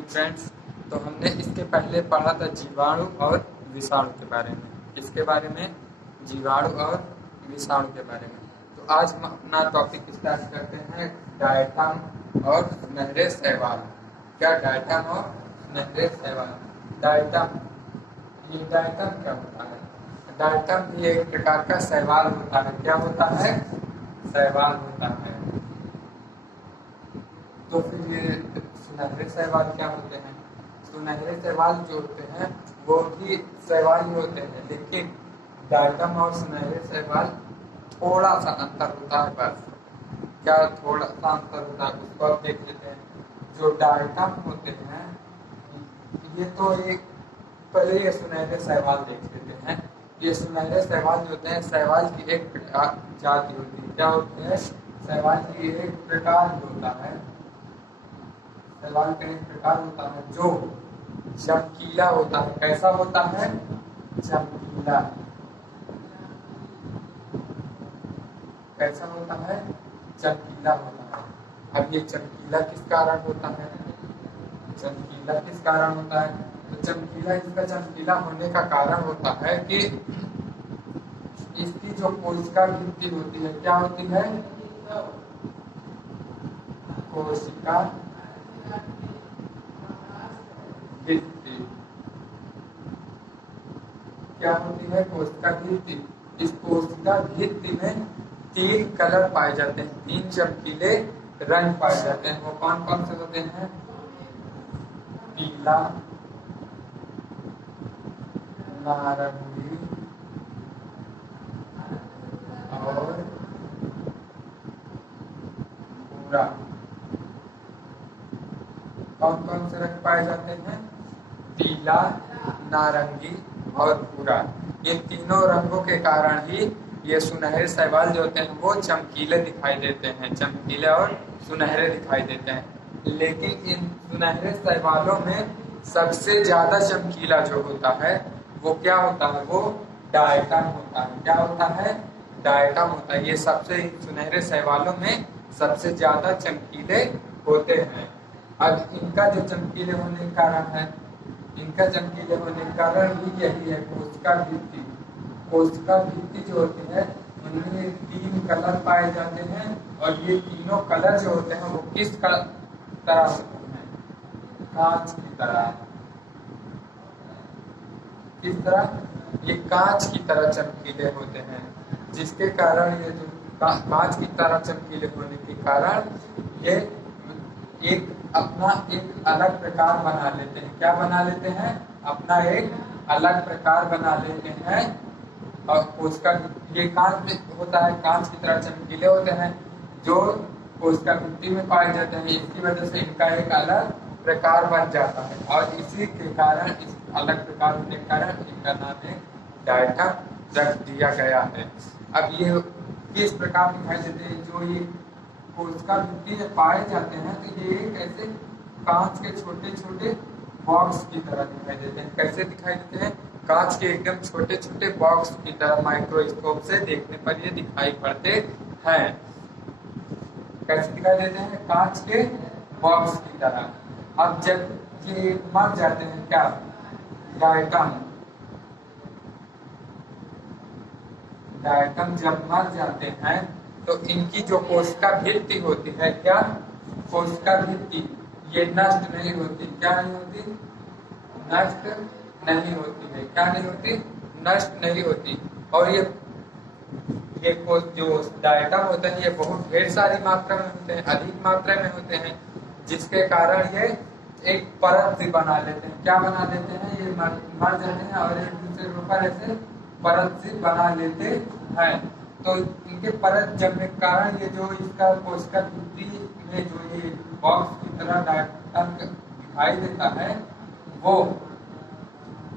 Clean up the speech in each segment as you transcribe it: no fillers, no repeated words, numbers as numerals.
Morning friends. तो हमने इसके पहले पढ़ा था जीवाणु और विषाणु के बारे में। इसके बारे में जीवाणु और विषाणु के बारे में। तो आज हम अपना टॉपिक स्टार्ट करते हैं डायटम और सुनहरे शैवाल। क्या डायटम और सुनहरे शैवाल? डायटम, ये डायटम क्या होता है? डायटम भी एक प्रकार का शैवाल होता है। क्या होता है? शैवाल होता है। तो फिर ये सुनहरे शैवाल क्या होते हैं? सुनहरे शैवाल जो होते हैं वो भी शैवाल ही होते हैं, लेकिन डायटम और सुनहरे शैवाल थोड़ा सा अंतर होता है बस। क्या थोड़ा सा अंतर होता है उसको आप देख लेते हैं। जो डायटम होते हैं ये तो एक, पहले ये सुनहरे शैवाल देख लेते हैं। ये सुनहरे शैवाल जो होते हैं शैवाल की एक जाति होती है। क्या होती है? शैवाल की एक प्रकार होता है। शैवाल का एक प्रकार होता है जो चमकीला होता है। कैसा होता है? चमकीला। कैसा होता है? चमकीला होता है। अब ये चमकीला किस कारण होता है? चमकीला किस कारण होता है? तो चमकीला, इसका चमकीला होने का कारण होता है कि इसकी जो कोशिका भित्ति होती है, क्या होती है? कोशिका भित्ति। क्या होती है? कोशिका भित्ति। इस कोशिका भित्ति में 3 कलर पाए जाते हैं, 3 चमकीले रंग पाए जाते हैं। वो कौन कौन से होते हैं? पीला, नारंगी और भूरा। कौन कौन से रंग पाए जाते हैं? पीला, नारंगी और भूरा। ये तीनों रंगों के कारण ही ये सुनहरे शैवाल जो होते हैं वो चमकीले दिखाई देते हैं, चमकीले और सुनहरे दिखाई देते हैं। लेकिन इन सुनहरे शैवालों में सबसे ज्यादा चमकीला जो होता है वो क्या होता है? वो डायटम होता है। क्या होता है? डायटम होता है। ये सबसे सुनहरे शैवालों में सबसे ज्यादा चमकीले होते हैं। अब इनका जो चमकीले होने का कारण है, इनका चमकीले होने का कारण भी यही है, कोशिका भित्ति। कोशिका भित्ति जो होती है उनमें 3 कलर पाए जाते हैं और ये तीनों कलर जो होते हैं वो किस तरह होते हैं? कांच की तरह। किस तरह? ये कांच की तरह चमकीले होते हैं, जिसके कारण ये जो कांच की तरह चमकीले होने के कारण ये अपना एक अलग प्रकार बना लेते हैं। क्या बना लेते हैं? अपना एक अलग प्रकार बना लेते हैं। और कोशिका, ये कांच में होता है, कांच की तरह चमकीले होते हैं जो कोशिका भित्ति में पाए जाते हैं। इसकी वजह से इनका एक अलग प्रकार बन जाता है और इसी के कारण, इस अलग प्रकार होने के कारण इनका नाम एक डायटम रख दिया गया है। अब ये किस प्रकार दिखाई देते हैं? जो ये कोशिका भित्ति में पाए जाते हैं तो ये कैसे कांच के छोटे छोटे बॉक्स की तरह दिखाई देते हैं। कैसे दिखाई देते हैं? कांच के एकदम छोटे छोटे बॉक्स की तरह माइक्रोस्कोप से देखने पर ये दिखाई पड़ते हैं। कैसे दिखाई देते हैं? कांच के बॉक्स की तरह। अब जब ये मर जाते हैं, क्या डायटम जब मर जाते हैं तो इनकी जो कोशिका भित्ति होती है, क्या कोशिका भित्ति, ये नष्ट नहीं होती। क्या नहीं होती? नष्ट नहीं होती है। क्या नहीं होती? नष्ट नहीं होती। और ये जो डायटम होते हैं ये बहुत ढेर सारी मात्रा में होते हैं, अधिक मात्रा में होते हैं, जिसके कारण ये एक परत सी बना लेते हैं। क्या बना लेते हैं? ये मर जाते हैं और एक दूसरे के ऊपर ऐसे परत सी बना लेते हैं। तो इनके परत जमने के कारण ये जो इसका कोशिका भित्ति में जो ये बॉक्स की तरह डायटम दिखाई देता है वो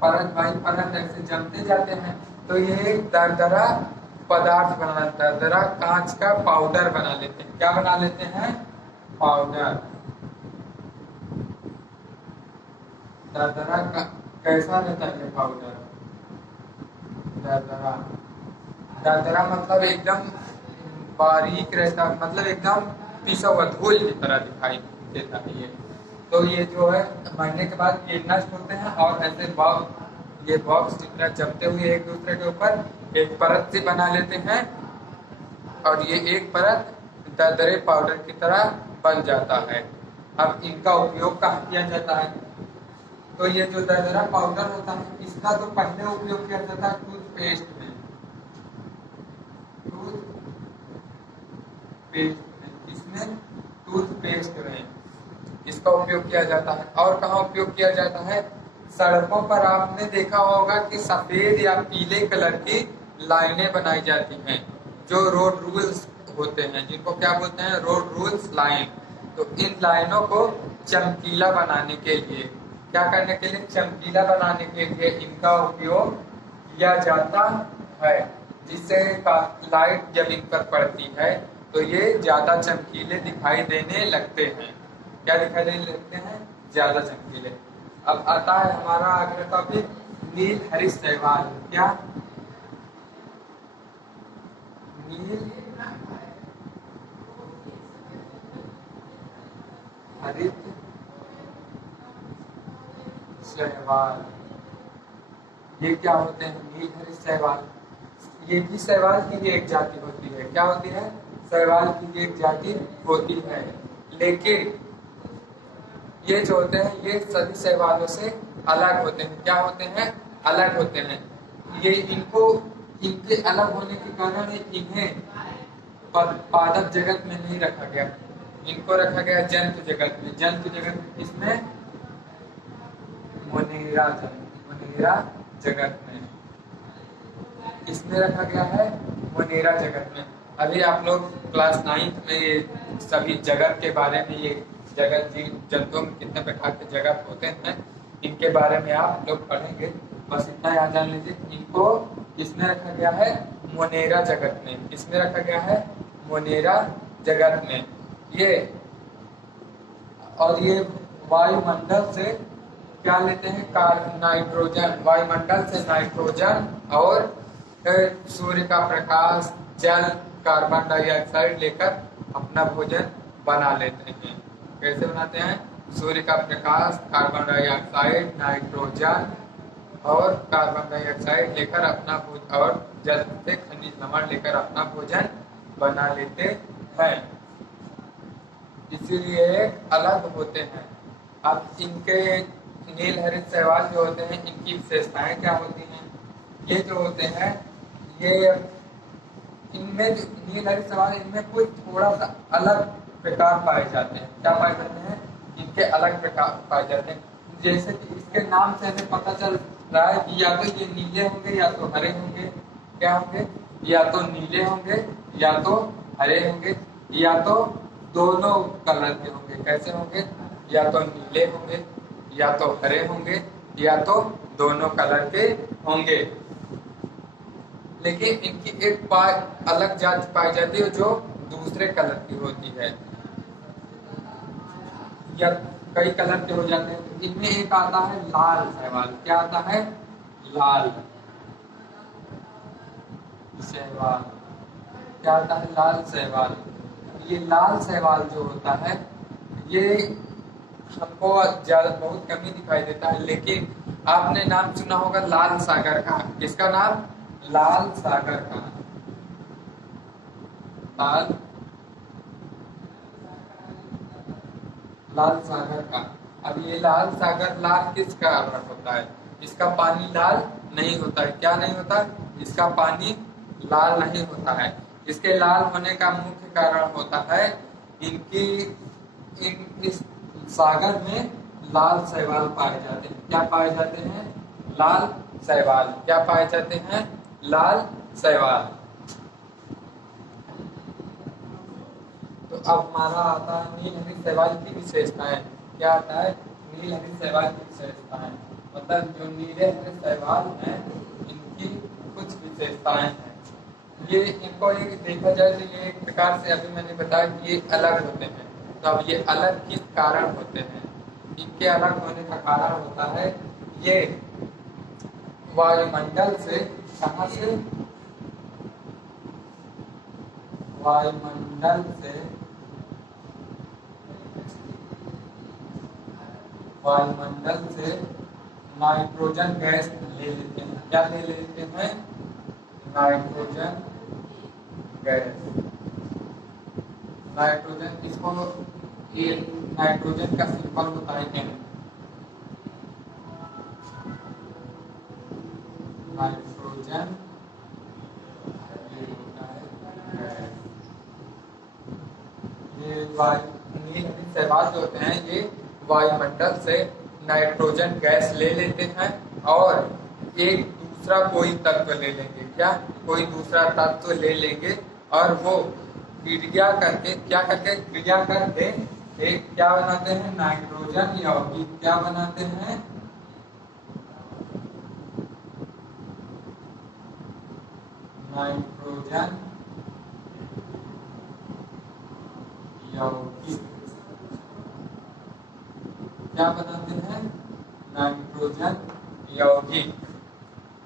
परत बाई परत ऐसे जमते जाते हैं। तो ये एक दरदरा पदार्थ बना लेता है, दरदरा कांच का पाउडर बना लेते हैं। क्या बना लेते हैं? पाउडर। दरदरा कैसा रहता है पाउडर? दरदरा, दरदरा मतलब एकदम बारीक रहता, मतलब एकदम पिसा हुआ धूल की तरह दिखाई देता है ये। तो ये जो है मरने के बाद ये नष्ट होते हैं और ऐसे ये बॉक्स की तरह जमते हुए एक दूसरे के ऊपर एक परत से बना लेते हैं और ये एक परत दरदरे पाउडर की तरह बन जाता है। अब इनका उपयोग कहाँ किया जाता है? तो ये जो दरदरा पाउडर होता है इसका तो पहले उपयोग किया जाता है टूथपेस्ट में, इसमें टूथपेस्ट में इसका उपयोग किया जाता है। और कहाँ उपयोग किया जाता है? सड़कों पर आपने देखा होगा कि सफेद या पीले कलर की लाइनें बनाई जाती हैं जो रोड रूल्स होते हैं, जिनको क्या बोलते हैं? Road rules line. तो इन लाइनों को चमकीला बनाने के लिए, क्या करने के लिए? चमकीला बनाने के लिए इनका उपयोग किया जाता है, जिससे लाइट जब इन पर पड़ती है तो ये ज्यादा चमकीले दिखाई देने लगते हैं। क्या दिखाई देने लगते हैं? ज्यादा चमकीले। अब आता है हमारा अगला टॉपिक, नील हरित शैवाल। क्या? नील हरित शैवाल, ये क्या होते हैं? नील हरित शैवाल ये भी शैवाल की एक जाति होती है। क्या होती है? शैवाल की एक जाति होती है, लेकिन ये जो होते हैं ये सभी शैवालों से अलग होते हैं। क्या होते हैं? अलग होते हैं। ये इनके अलग होने के कारण इन्हें पादप जगत में नहीं रखा गया, इनको रखा गया जंतु जगत में। जंतु जगत में किसमें? मोनेरा जगत में इसमें रखा गया है, मोनेरा जगत में। अभी आप लोग क्लास 9th में ये सभी जगत के बारे में, ये जगत जीव जंतुओं में कितने प्रकार के जगत होते हैं इनके बारे में आप लोग पढ़ेंगे। बस इतना याद जान लीजिए, इनको किसमें रखा गया है? मोनेरा जगत में। किसमें रखा गया है? मोनेरा जगत में। ये और ये वायुमंडल से क्या लेते हैं? नाइट्रोजन। वायुमंडल से नाइट्रोजन और सूर्य का प्रकाश, जल, कार्बन डाइऑक्साइड लेकर अपना भोजन बना लेते हैं। कैसे बनाते हैं? सूर्य का प्रकाश, कार्बन डाइऑक्साइड, नाइट्रोजन और कार्बन डाइऑक्साइड लेकर अपना भोजन और जल से खनिज लवण लेकर अपना भोजन बना लेते हैं, इसीलिए अलग होते हैं। अब इनके नील हरित शैवाल जो होते हैं इनकी विशेषताएं क्या होती हैं? ये जो होते हैं ये इनमें नील हरित शैवाल इनमें कुछ थोड़ा सा अलग प्रकार पाए जाते हैं। क्या पाए जाते हैं? इनके अलग प्रकार पाए जाते हैं। जैसे कि इसके नाम से हमें पता चल रहा है कि या तो ये नीले होंगे या तो हरे होंगे। क्या होंगे? या तो नीले होंगे या तो हरे होंगे या तो दोनों कलर के होंगे। कैसे होंगे? या तो नीले होंगे या तो हरे होंगे या तो दोनों कलर के होंगे। लेकिन इनकी एक अलग जाति पाई जाती है जो दूसरे कलर की होती है, या कई कलर के हो जाते हैं। तो इनमें एक आता है लाल शैवाल। क्या आता है? लाल शैवाल। क्या आता है? लाल शैवाल। ये लाल शैवाल जो होता है ये हमको ज्यादा बहुत कम ही दिखाई देता है, लेकिन आपने नाम सुना होगा लाल सागर का। किसका नाम? लाल सागर का। लाल सागर का। अब ये लाल सागर लाल किस कारण होता है? इसका पानी लाल नहीं होता है। क्या नहीं होता? इसका पानी लाल नहीं होता है। इसके लाल होने का मुख्य कारण होता है इस सागर में लाल शैवाल पाए जाते हैं। क्या पाए जाते हैं? लाल शैवाल। क्या पाए जाते हैं? लाल शैवाल। तो अब हमारा आता है नील हरित शैवाल की विशेषताएं। क्या आता है? नील हरित शैवाल की विशेषताएं, मतलब जो नीले हरित शैवाल हैं इनकी कुछ विशेषताएं हैं। ये इनको एक देखा जाए तो ये एक प्रकार से अभी मैंने बताया कि ये अलग होते हैं। तो अब ये अलग किस कारण होते हैं? इनके अलग होने का कारण होता है ये वायुमंडल से, कहां से? वायुमंडल से वायुमंडल से नाइट्रोजन गैस ले लेते हैं। क्या ले लेते हैं? Nitrogen gas. नाइट्रोजन, इसको ये नाइट्रोजन का सिंबल होता है N। नाइट्रोजन ये होता है गैस। ये शैवाल जो होते हैं ये वायुमंडल से नाइट्रोजन गैस ले लेते हैं और एक दूसरा कोई तत्व ले लेंगे। क्या? कोई दूसरा तत्व ले लेंगे और वो क्रिया करके क्रिया करके एक क्या बनाते हैं? नाइट्रोजन यौगिक। क्या बनाते हैं? नाइट्रोजन यौगिक। क्या बनाते हैं? नाइट्रोजन यौगिक।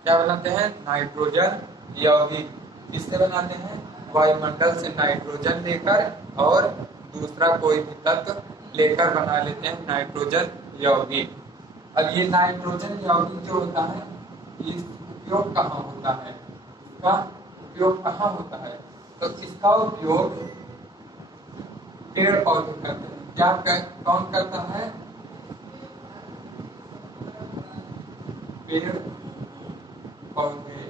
क्या बनाते हैं? नाइट्रोजन यौगिक। किससे बनाते हैं? वायुमंडल से नाइट्रोजन लेकर और दूसरा कोई भी तत्व लेकर बना लेते हैं नाइट्रोजन यौगिक। अब ये नाइट्रोजन यौगिक जो होता है ये उपयोग कहाँ होता है? इसका उपयोग कहाँ होता है? तो इसका उपयोग पेड़ पौधे करते हैं। क्या कौन करता है? पेड़ पौधे।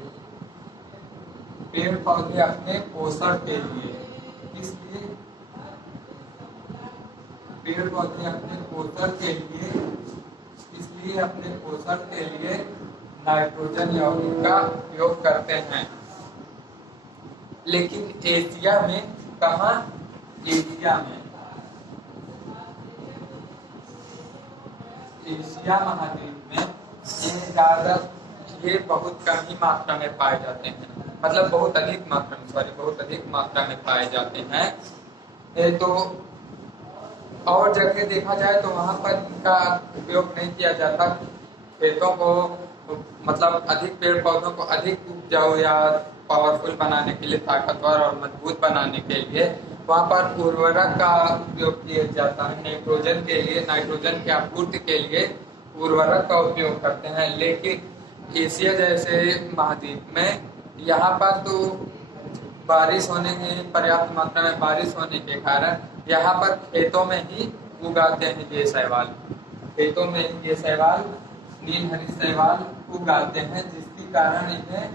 पेड़ पौधे अपने पोषण के लिए, इसलिए पेड़ पौधे अपने पोषण के लिए, इसलिए अपने पोषण के लिए नाइट्रोजन यौगिक का उपयोग करते हैं। लेकिन एशिया में कहाँ? एशिया में, एशिया महाद्वीप में ये बहुत कम ही मात्रा में पाए जाते हैं। मतलब बहुत अधिक मात्रा में पाए जाते हैं। तो और जगह देखा जाए तो वहाँ पर इनका उपयोग नहीं किया जाता। खेतों को मतलब अधिक पेड़ पौधों को अधिक उपजाऊ या पावरफुल बनाने के लिए, ताकतवर और मजबूत बनाने के लिए वहाँ पर उर्वरक का उपयोग किया जाता है। नाइट्रोजन के लिए, नाइट्रोजन की आपूर्ति के लिए उर्वरक का उपयोग करते हैं। लेकिन एशिया जैसे महाद्वीप में यहाँ पर तो बारिश होने के, पर्याप्त मात्रा में बारिश होने के कारण यहाँ पर खेतों में ही उगाते हैं ये शैवाल। खेतों में ये शैवाल, नीलहरी शैवाल उगाते हैं, जिसके कारण इन्हें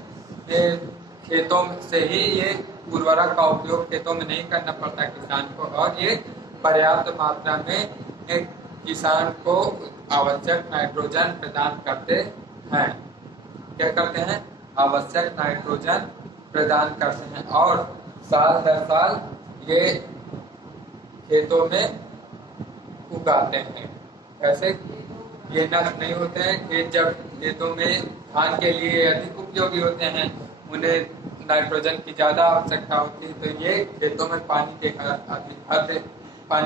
ये खेतों से ही ये उर्वरक का उपयोग खेतों में नहीं करना पड़ता किसान को, और ये पर्याप्त मात्रा में एक किसान को आवश्यक नाइट्रोजन प्रदान करते हैं। क्या करते हैं? आवश्यक नाइट्रोजन प्रदान करते हैं और साल दर साल ये खेतों में उगाते हैं। कैसे? ये नष्ट नहीं होते हैं। खेत जब खेतों में धान के लिए अधिक उपयोगी होते हैं, उन्हें नाइट्रोजन की ज़्यादा आवश्यकता होती है, तो ये खेतों में पानी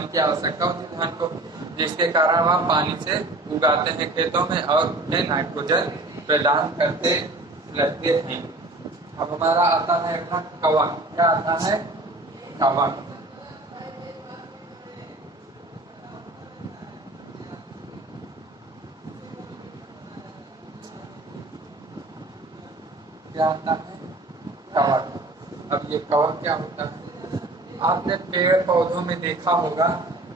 की आवश्यकता होती है धान को, जिसके कारण वह पानी से उगाते हैं खेतों में और उन्हें नाइट्रोजन प्रदान करते रहते हैं। अब हमारा आता है अपना कवक। क्या आता है? कवक। क्या आता है? कवक। अब ये कवक क्या होता है? आपने पेड़ पौधों में देखा होगा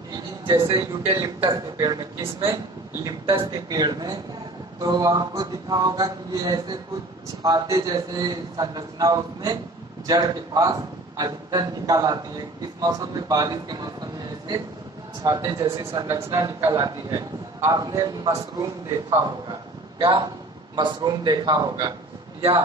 कि जैसे यूकेलिप्टस के पेड़ में, किसमें? लिप्टस के पेड़ में, तो आपको दिखा होगा कि ये ऐसे कुछ छाते जैसे संरचना उसमें जड़ के पास अधिकतर निकल आती है। किस मौसम में? बारिश के मौसम में ऐसे छाते जैसी संरचना निकल आती है। आपने मशरूम देखा होगा। क्या? मशरूम देखा होगा। या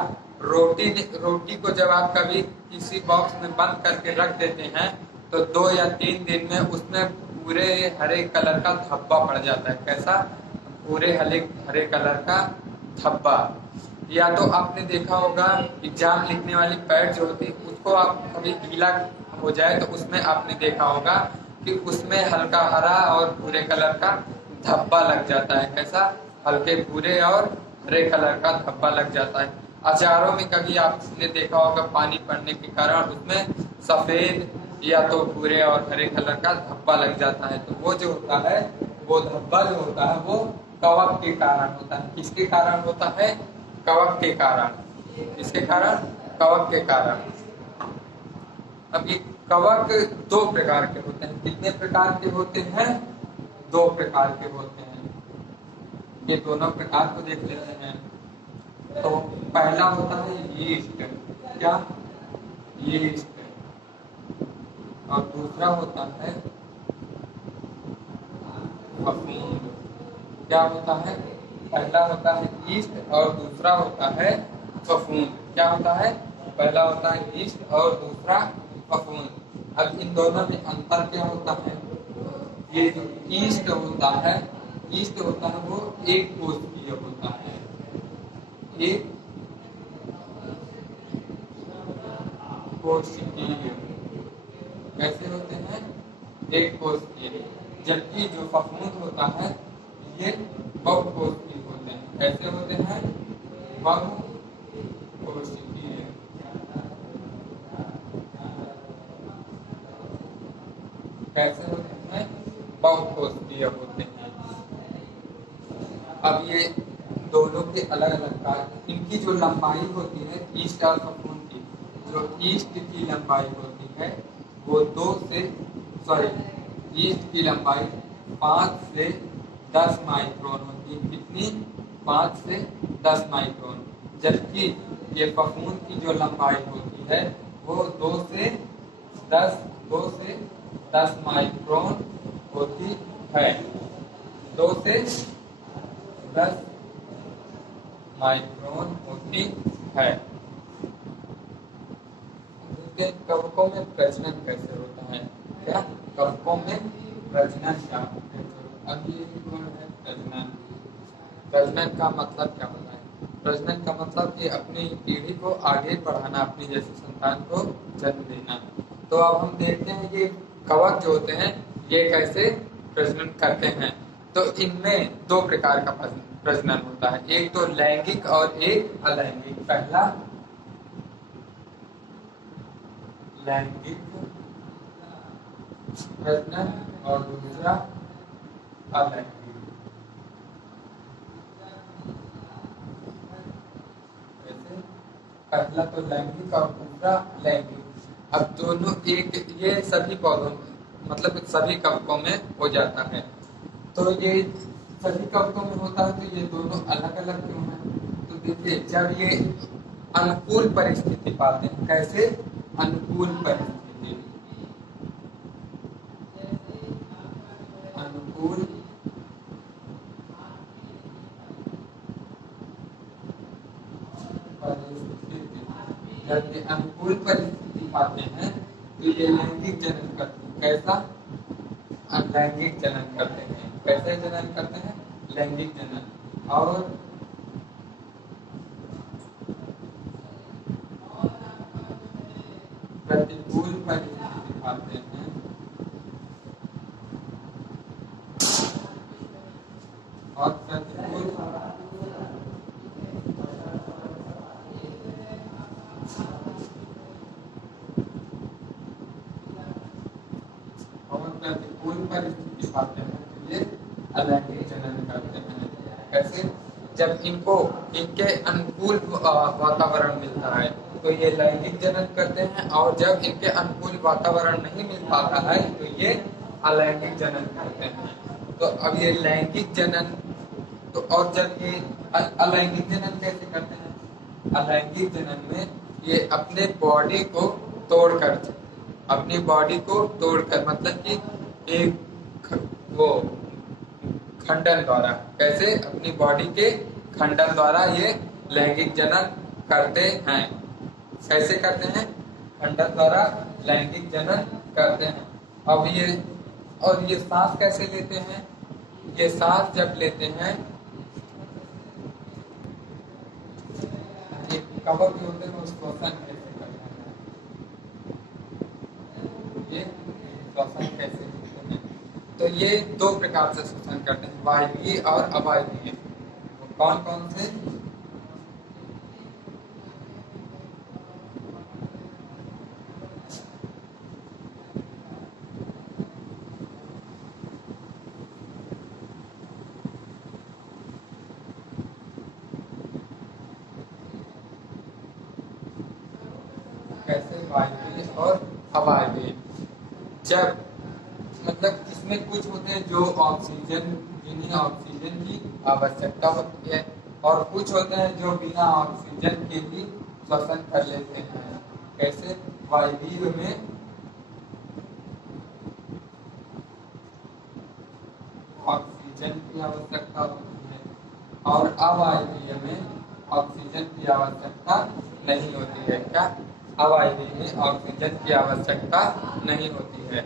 रोटी को जब आप कभी किसी बॉक्स में बंद करके रख देते हैं तो 2 या 3 दिन में उसमें पूरे हरे कलर का धब्बा पड़ जाता है। कैसा? पूरे हरे कलर का धब्बा। या तो आपने देखा होगा एग्जाम लिखने वाली पैड जो होती है, उसको आप कभी गीला हो जाए तो उसमें आपने देखा होगा कि उसमें हल्का हरा और भूरे कलर का धब्बा लग जाता है। कैसा? हल्के भूरे और हरे कलर का धब्बा लग जाता है। अचारों में कभी आपने देखा होगा पानी पड़ने के कारण उसमें सफेद या तो भूरे और हरे कलर का धब्बा लग जाता है। तो वो जो होता है वो धब्बा जो होता है वो कवक के कारण होता है। किसके कारण होता है? कवक के कारण। किसके कारण? कवक के कारण। अब ये कवक दो प्रकार के होते हैं। कितने प्रकार के होते हैं? दो प्रकार के होते हैं। ये दोनों प्रकार को देख लेते हैं। तो पहला होता है यीस्ट। क्या? यीस्ट। और दूसरा होता है फफूंद। क्या होता है? पहला होता है यीस्ट और दूसरा होता है फफूंद। क्या होता है? पहला होता है यीस्ट और दूसरा फफूंद। अब इन दोनों में अंतर क्या होता है? ये जो यीस्ट होता है, यीस्ट होता है वो एक कोशिकीय होता है। एक कोशिकीय। कैसे होते हैं? एक कोशिकीय। जबकि जो फफूंद होता है ये बहुकोशिकीय होते हैं। कैसे होते हैं? बहुकोशिकीय। कैसे होते हैं? बहुकोशिकीय होते हैं। अब ये दोनों के अलग अलग कार्य। इनकी जो लंबाई होती है ईस्ट और फफूंद की, जो ईस्ट की लंबाई होती है वो ईस्ट की लंबाई 5 से 10 माइक्रोन होती है। कितनी? 5 से 10 माइक्रोन। जबकि ये फफूंद की जो लंबाई होती है वो 2 से 10 माइक्रोन होती है। 2 से 10 माइक्रोन होती है। इसके कवकों में प्रजनन कैसे होता है? क्या? कवकों में प्रजनन क्या होता है? अब ये कौन है प्रजनन? प्रजनन का मतलब क्या होता है? प्रजनन का मतलब कि अपनी पीढ़ी को आगे बढ़ाना, अपनी जैसी संतान को जन्म देना। तो अब हम देखते हैं कि कवक जो होते हैं ये कैसे प्रजनन करते हैं। तो इनमें दो प्रकार का प्रजनन होता है। एक तो लैंगिक और एक अलैंगिक। पहला लैंगिक प्रजनन और दूसरा अलैंगिक। वैसे पहला तो लैंगिक और दूसरा लैंगिक। अब दोनों एक, ये सभी पौधों में मतलब सभी कवकों में हो जाता है। तो ये सभी कवकों में होता है। तो ये दोनों अलग अलग क्यों हैं? तो देखिए जब ये अनुकूल परिस्थिति पाते हैं। कैसे? अनुकूल परिस्थिति। अनुकूल परिस्थिति। जब ये अनुकूल परिस्थिति पाते हैं तो ये लैंगिक जनन करते हैं। कैसा? लैंगिक जनन करते हैं। कैसे जनन करते हैं? लैंगिक जनन। और प्रतिकूल परिस्थिति पाते हैं। और प्रतिकूल परिस्थिति पाते हैं तो ये अलैंगिक जनन करते हैं। कैसे? जब इनको इनके अनुकूल वातावरण मिलता है तो ये लैंगिक जनन करते हैं। और जब इनके अनुकूल वातावरण नहीं मिल पाता है तो ये अलैंगिक जनन करते हैं। तो अब ये लैंगिक जनन तो, और जब ये अलैंगिक जनन कैसे करते हैं? अलैंगिक जनन में ये अपने बॉडी को तोड़कर, अपनी बॉडी को तोड़कर मतलब कि एक वो खंडन द्वारा। कैसे? अपनी बॉडी के खंडन द्वारा ये लैंगिक जनन करते हैं। कैसे करते हैं? खंडन द्वारा लैंगिक जनन करते हैं। अब ये और ये सांस कैसे लेते हैं? ये सांस जब लेते हैं, ये कवक जो होते हैं वो श्वसन कैसे करते हैं? ये श्वसन कैसे करते हैं? तो ये दो प्रकार से श्वसन करते हैं, वायवीय और अवायवीय। तो कौन कौन से? कैसे वायवीय और अवायवीय। जब मतलब इसमें कुछ होते हैं जो ऑक्सीजन, जिन्हें ऑक्सीजन की आवश्यकता होती है, और कुछ होते हैं जो बिना ऑक्सीजन के भी श्वसन कर लेते हैं। कैसे वायवीय में ऑक्सीजन की आवश्यकता होती है और अवायवीय में ऑक्सीजन की आवश्यकता नहीं होती है। क्या अवायवीय में ऑक्सीजन की आवश्यकता नहीं होती है।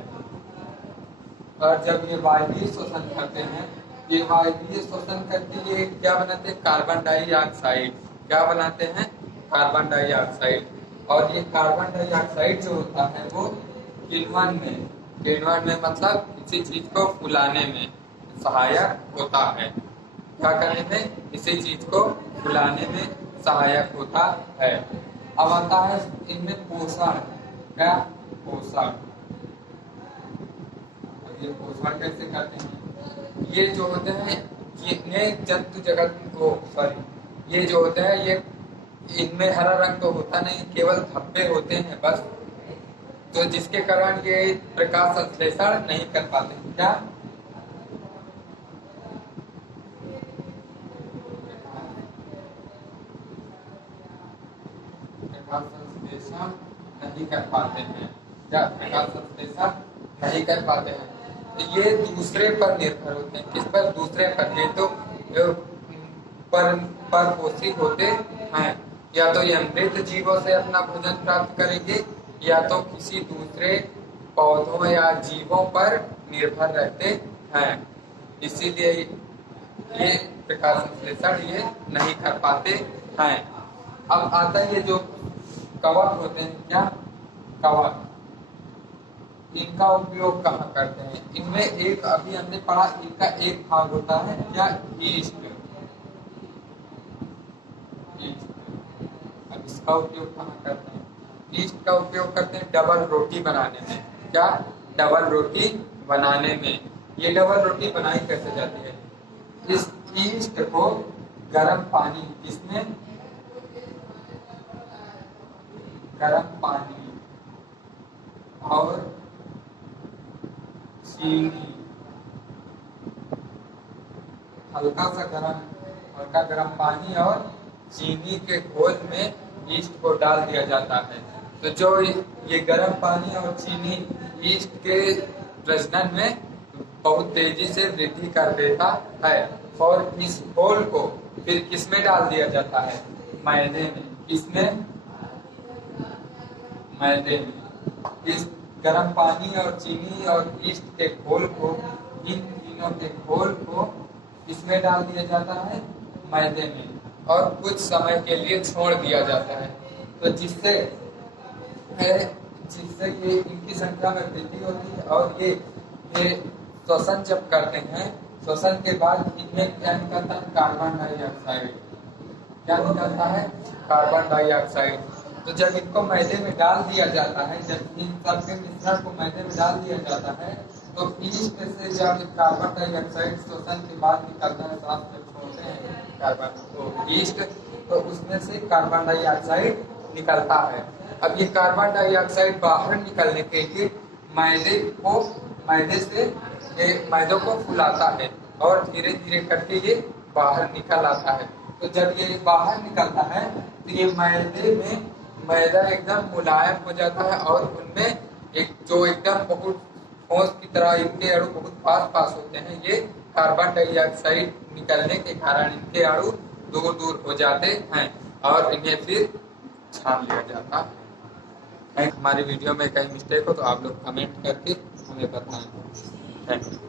और जब ये वायवीय श्वसन करते हैं, ये वायवीय श्वसन करके ये क्या बनाते हैं, कार्बन डाइऑक्साइड। क्या बनाते हैं, कार्बन डाइऑक्साइड। और ये कार्बन डाइऑक्साइड जो होता है वो किण्वन में मतलब किसी चीज को फुलाने में सहायक होता है। क्या करने में, किसी चीज को फुलाने में सहायक होता है। अब आता है इनमें पोषण। क्या पोषण, ये पोषण कैसे करते हैं, ये जो होते हैं ये जंतु जगत को ये जो होते हैं ये इनमें हरा रंग तो होता नहीं, केवल धब्बे होते हैं बस, तो जिसके कारण ये प्रकाश संश्लेषण नहीं कर पाते। क्या प्रकाश संश्लेषण नहीं कर पाते हैं। क्या प्रकाश संश्लेषण नहीं कर पाते हैं। ये दूसरे पर निर्भर होते हैं। किस पर, दूसरे पर। ये तो परपोषी होते हैं, या तो ये मृत जीवों से अपना भोजन प्राप्त करेंगे, या तो किसी दूसरे पौधों या जीवों पर निर्भर रहते हैं। इसीलिए ये प्रकाश संश्लेषण ये नहीं कर पाते हैं। अब आता है ये जो कवक होते हैं। क्या कवक, इनका उपयोग कहाँ करते हैं, इनमें एक अभी हमने पढ़ा, इनका एक भाग होता है क्या, ईस्ट। अब इसका उपयोग कहाँ करते हैं, ईस्ट का उपयोग करते हैं डबल रोटी बनाने में। क्या डबल रोटी बनाने में। ये डबल रोटी बनाई कैसे जाती है, इस ईस्ट को गर्म पानी, इसमें गर्म पानी और चीनी, हल्का गरम पानी और चीनी के घोल में ईस्ट को डाल दिया जाता है। तो जो ये गरम पानी और चीनी ईस्ट के प्रजनन में बहुत तेजी से वृद्धि कर देता है, और इस घोल को फिर किसमें डाल दिया जाता है, मैदे में। किसमें, मैदे में। इस गर्म पानी और चीनी और ईस्ट के घोल को, इन तीनों के घोल को इसमें डाल दिया जाता है, मैदे में, और कुछ समय के लिए छोड़ दिया जाता है। तो जिससे ये इनकी संख्या में वृद्धि होती है, और ये श्वसन जब करते हैं, श्वसन के बाद इनमें क्या निकलता है, कार्बन डाइऑक्साइड। क्या निकलता है, कार्बन डाइऑक्साइड। तो जब इनको मैदे में डाल दिया जाता है, जब इन सब के मिश्रण को मैदे में डाल दिया जाता है, तो ईस्ट से जब कार्बन डाइऑक्साइड श्वसन के बाद निकलता है, सांस जब छोड़ते हैं कार्बन तो ईस्ट, तो उसमें से कार्बन डाइऑक्साइड निकलता है। अब ये कार्बन डाइऑक्साइड बाहर निकलने के लिए मैदों को फुलाता है, और धीरे धीरे करके ये बाहर निकल आता है। तो जब ये बाहर निकलता है तो ये मैदा एकदम मुलायम हो जाता है, और उनमें एक जो एकदम बहुत ठोस की तरह इनके अणु बहुत पास होते हैं, ये कार्बन डाइऑक्साइड निकलने के कारण इनके अणु दूर दूर हो जाते हैं, और इन्हें फिर छान लिया जाता है। हमारी वीडियो में कहीं मिस्टेक हो तो आप लोग कमेंट करके हमें बताएं। Thank you.